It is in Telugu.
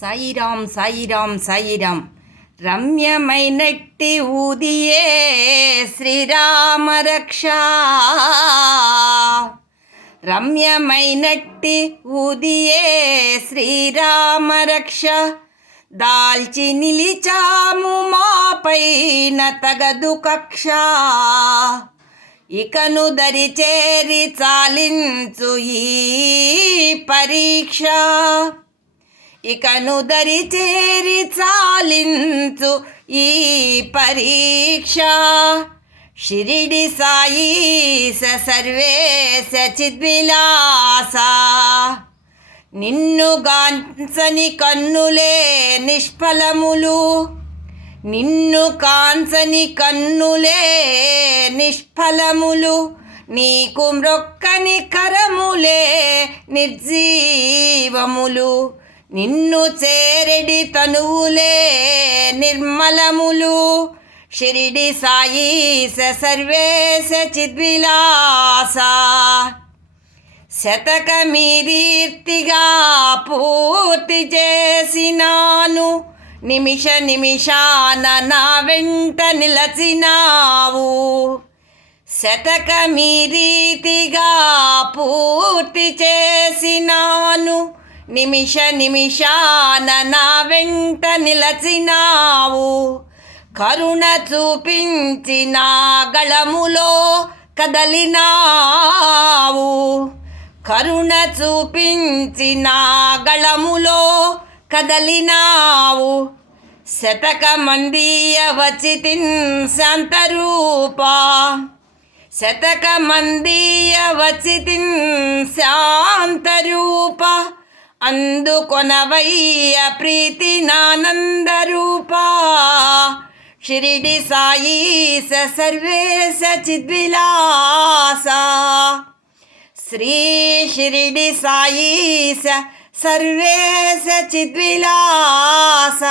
సాయిరామ్ సాయిరామ్ సాయిరామ్ రమ్యమైనట్టి ఊదియే శ్రీరామ రక్ష. రమ్యమైనట్టి ఊదియే శ్రీరామ రక్ష. దాల్చి నిలిచాము మాపైన తగదు కక్ష. ఇకను దరి చేరి చాలించు ఈ పరీక్ష. ఇకను దరి చేరి చాలించు ఈ పరీక్ష. షిరిడి సాయీశ సర్వేశ చిద్విలాస. నిన్ను గాంచని కన్నులే నిష్ఫలములు. నిన్ను కాంచని కన్నులే నిష్ఫలములు. నీకు మ్రొక్కని కరములే నిర్జీవములు. నిన్ను చేరెడి తనువులే నిర్మలములు. షిరిడి సాయీశ సర్వేశ చిద్విలాస. శతకమీరీర్తిగా పూర్తి చేసినాను. నిమిష నిమిషాన నా వెంట నిలచినావు. శతకమీరీతిగా పూర్తి చేసినాను. నిమిష నిమిషాన నా వెంట నిలచినావు. కరుణ చూపించి నా గళములో కదలినావు. కరుణ చూపించి నా గళములో కదలినావు. శతకమందీయ వచితిన్ శాంతరూప. శతకమందీయ వచితిన్ శాంతరూప. అందుకొనవయ్య ప్రీతి నానందరూప. షిరిడి సాయీశ సర్వేశ చిద్విలాస. శ్రీ షిరిడి సాయీశ సర్వేశ చిద్విలాస.